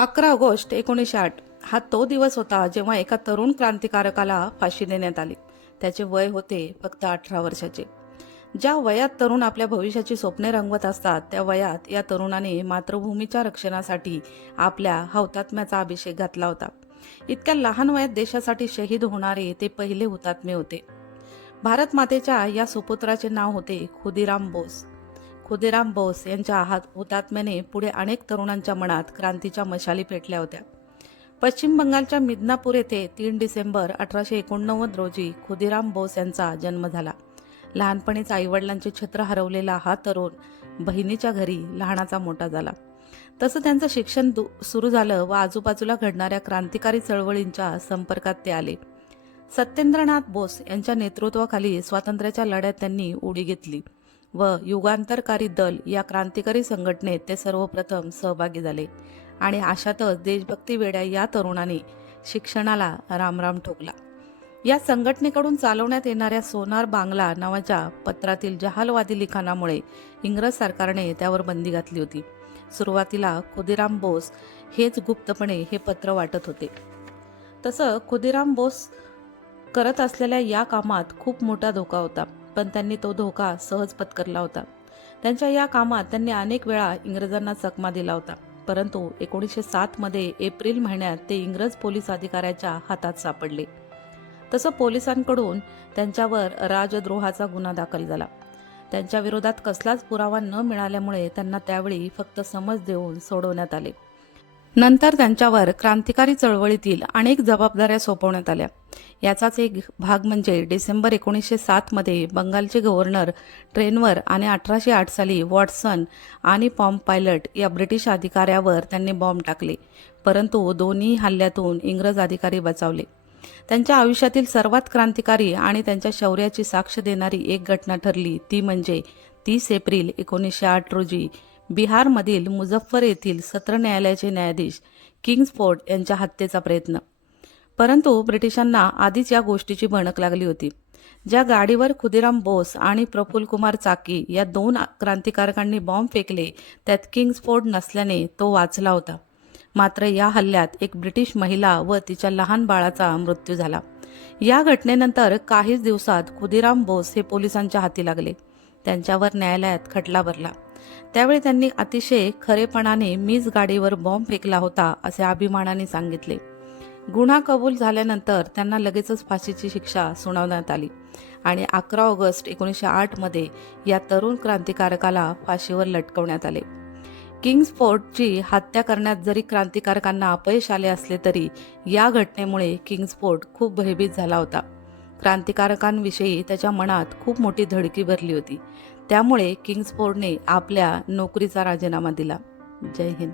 अकरा ऑगस्ट एकोणीसशे आठ हा तो दिवस होता जेव्हा एका तरुण क्रांतिकारकाला फाशी देण्यात आली. त्याचे वय होते फक्त अठरा वर्षाचे. ज्या वयात तरुण आपल्या भविष्याची स्वप्ने रंगवत असतात त्या वयात या तरुणाने मातृभूमीच्या रक्षणासाठी आपल्या हौतात्म्याचा अभिषेक घातला होता. इतक्या लहान वयात देशासाठी शहीद होणारे ते पहिले हुतात्मे होते. भारत मातेच्या या सुपुत्राचे नाव होते खुदिराम बोस. खुदिराम बोस यांच्या आहात हुतात्म्याने पुढे अनेक तरुणांच्या मनात क्रांतीच्या मशाली पेटल्या होत्या. पश्चिम बंगालच्या मिदनापूर येथे तीन डिसेंबर अठराशे एकोणनव्वद रोजी खुदिराम बोस यांचा जन्म झाला. लहानपणीच आईवडिलांचे छत्र हरवलेला हा तरुण बहिणीच्या घरी लहानाचा मोठा झाला. तसं त्यांचं शिक्षण दु- सुरू झालं व आजूबाजूला घडणाऱ्या क्रांतिकारी चळवळींच्या संपर्कात ते आले. सत्येंद्रनाथ बोस यांच्या नेतृत्वाखाली स्वातंत्र्याच्या लढ्यात त्यांनी उडी घेतली. व युगांतरकारी दल या क्रांतिकारी संघटनेत ते सर्वप्रथम सहभागी झाले. आणि अशातच देशभक्ती वेड्या या तरुणाने शिक्षणाला रामराम ठोकला. या संघटनेकडून चालवण्यात येणाऱ्या सोनार बांगला नावाच्या पत्रातील जहालवादी लिखाणामुळे इंग्रज सरकारने त्यावर बंदी घातली होती. सुरुवातीला खुदिराम बोस हेच गुप्तपणे हे पत्र वाटत होते. तसं खुदिराम बोस करत असलेल्या या कामात खूप मोठा धोका होता. पण त्यांनी तो धोका सहज पत्करला होता. त्यांच्या या कामात त्यांनी अनेक वेळा इंग्रजांना चकमा दिला होता. परंतु एकोणीसशे सातमध्ये एप्रिल महिन्यात ते इंग्रज पोलीस अधिकाऱ्याच्या हातात सापडले. तसं पोलिसांकडून त्यांच्यावर राजद्रोहाचा गुन्हा दाखल झाला. त्यांच्या विरोधात कसलाच पुरावा न मिळाल्यामुळे त्यांना त्यावेळी फक्त समज देऊन सोडवण्यात आले. नंतर त्यांच्यावर क्रांतिकारी चळवळीतील अनेक जबाबदाऱ्या सोपवण्यात आल्या. याचाच एक भाग म्हणजे डिसेंबर एकोणीसशे सातमध्ये बंगालचे गव्हर्नर ट्रेनवर आणि अठराशे आठ साली वॉटसन आणि पॉम्प पायलट या ब्रिटिश अधिकाऱ्यावर त्यांनी बॉम्ब टाकले. परंतु दोन्ही हल्ल्यातून इंग्रज अधिकारी बचावले. त्यांच्या आयुष्यातील सर्वात क्रांतिकारी आणि त्यांच्या शौर्याची साक्ष देणारी एक घटना ठरली. ती म्हणजे तीस एप्रिल एकोणीसशे आठ रोजी बिहारमधील मुझफ्फर येथील सत्र न्यायालयाचे न्यायाधीश किंग्सफोर्ड यांच्या हत्येचा प्रयत्न. परंतु ब्रिटिशांना आधीच या गोष्टीची भणक लागली होती. ज्या गाडीवर खुदिराम बोस आणि प्रफुल्ल कुमार चाकी या दोन क्रांतिकारकांनी बॉम्ब फेकले त्यात किंग्सफोर्ड नसल्याने तो वाचला होता. मात्र या हल्ल्यात एक ब्रिटिश महिला व तिच्या लहान बाळाचा मृत्यू झाला. या घटनेनंतर काहीच दिवसात खुदिराम बोस हे पोलिसांच्या हाती लागले. त्यांच्यावर न्यायालयात खटला भरला. त्यावेळी त्यांनी अतिशय खरेपणाने मीच गाडीवर बॉम्ब फेकला होता असे अभिमानाने सांगितले. गुन्हा कबूल झाल्यानंतर त्यांना लगेचच फाशीची शिक्षा सुनावण्यात आली. आणि अकरा ऑगस्ट एकोणीसशे आठमध्ये या तरुण क्रांतिकारकाला फाशीवर लटकवण्यात आले. किंग्सफोर्डची हत्या करण्यात जरी क्रांतिकारकांना अपयश आले असले तरी या घटनेमुळे किंग्सफोर्ड खूप भयभीत झाला होता. क्रांतिकारकांविषयी त्याच्या मनात खूप मोठी धडकी भरली होती. त्यामुळे किंग्सफोर्डने आपल्या नोकरीचा राजीनामा दिला. जय हिंद.